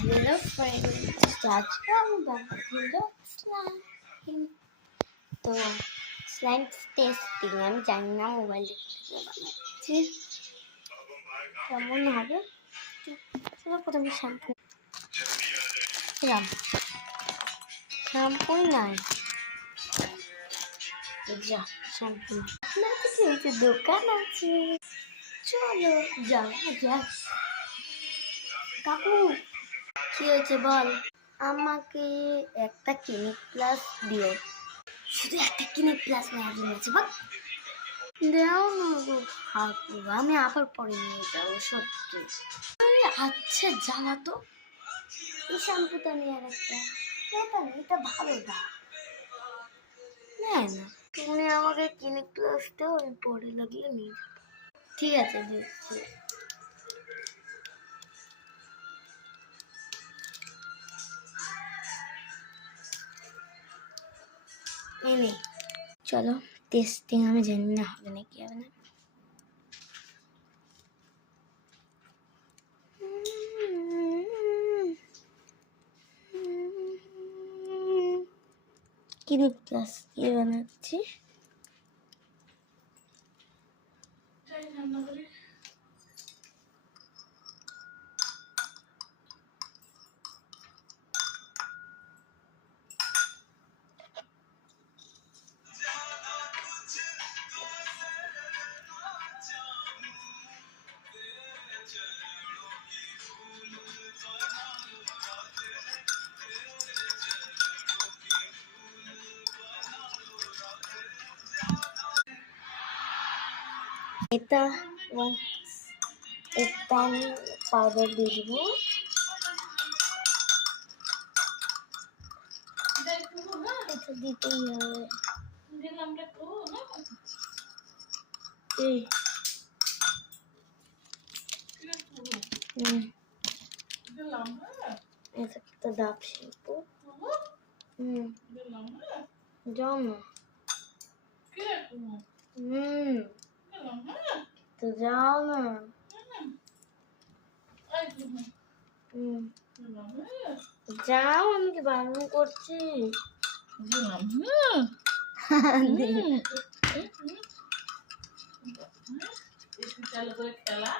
Hello friends, আজকে আমি বানাবো স্লাইম। তো স্লাইম টেস্টিং আমি জানি না, মোবাইল বানাচ্ছি কেমন হবে। চলো প্রথমে শ্যাম্পু শ্যাম্পুই নাই, যা শ্যাম্পু না কিছু দোকান আছে, চলো যাওয়া যাক। কাকু কি হয়েছে বল? আমাকে একটা ক্লিনিক প্লাস দিও। শুধু একটা ক্লিনিক প্লাস নেওয়ার জন্য আছে বা দেও না গো কাকু, আমি আবার পরে নিয়ে যাবো সত্যি। আচ্ছা জানা তো, এই শ্যাম্পুটা নিয়ে আর একটা এটা ভালো দাম নেয় না। তুমি আমাকে ক্লিনিক প্লাসটা ওই পরে লাগলে নিয়ে যাবো। ঠিক আছে দিচ্ছি। এনে চলো টেস্টিং, আমি জানি না হবে নাকি হবে না। ক্লিনিক প্লাস দিয়ে বানাচ্ছি। এটা এটা আমি পাউডার দিয়ে দিব। এটা দিতেই হবে। এটা একটা ডাব শ্যাম্পু। যাও না। তো যাও না। যাও, আমি কি বারণ করছি? চালু করে খেলা